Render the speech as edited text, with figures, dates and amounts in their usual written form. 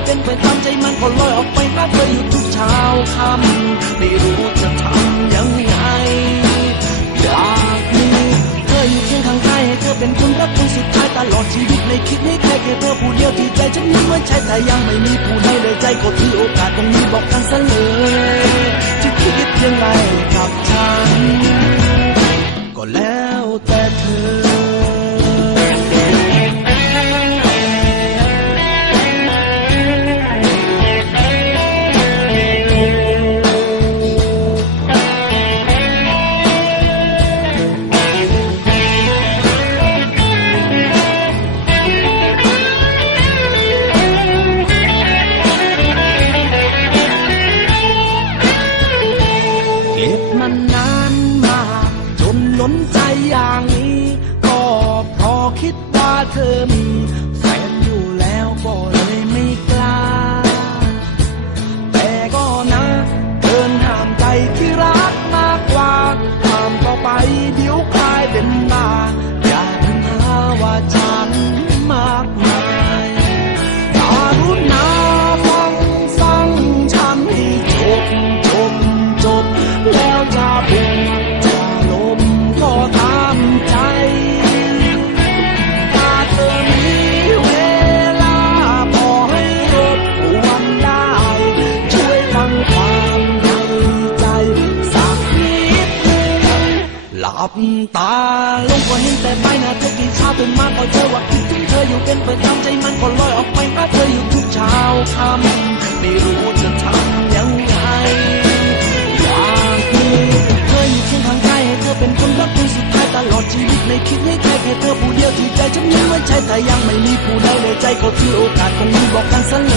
อยู่เป็นไปตามใจมันก็ลอยออกไปหาเธออยู่ทุกเช้าค่ำไม่รู้จะทำยังไงอยากมีเธออยู่เคียงข้างกายให้เธอเป็นคนรักคนสุดท้ายตลอดชีวิตไม่คิดให้ใครแค่เธอผู้เดียวที่ใจฉันนั้นไว้ใช้แต่ยังไม่มีผู้ใดเลยใจก็ถือโอกาสตรงนี้บอกกันซะเลยจะคิดยังไงกับฉันก็แล้วแต่เธอเธอมีแฟนอยู่แล้วก็เลยไม่กล้าแต่ก็นะเดินห้ามใจที่รักมากกว่าห้ามต่อไปเดี๋ยวกลายเป็นบ้าอย่าเพิ่งหาว่าฉันมากมายการุณาฟังฉันให้จบแล้วจะเป็นจะลมก็ตามใจหลับตาลงก็เห็นแต่ใบหน้าเธอกี่เช้าตื่นมาก็เจอว่าคิดถึงเธออยู่เป็นประจำใจมันก็ลอยออกไปหาเธออยู่ทุกเช้าค่ำไม่รู้จะทำยังไงอยากมีเธออยู่เคียงข้างกายให้เธอเป็นคนรักคนสุดท้ายตลอดชีวิตไม่คิดให้ใครแค่เธอผู้เดียวที่ใจฉันนั้นไว้ใช้แต่ยังไม่มีผู้ใดเลยใจก็ถือโอกาสตรงนี้บอกกันซะ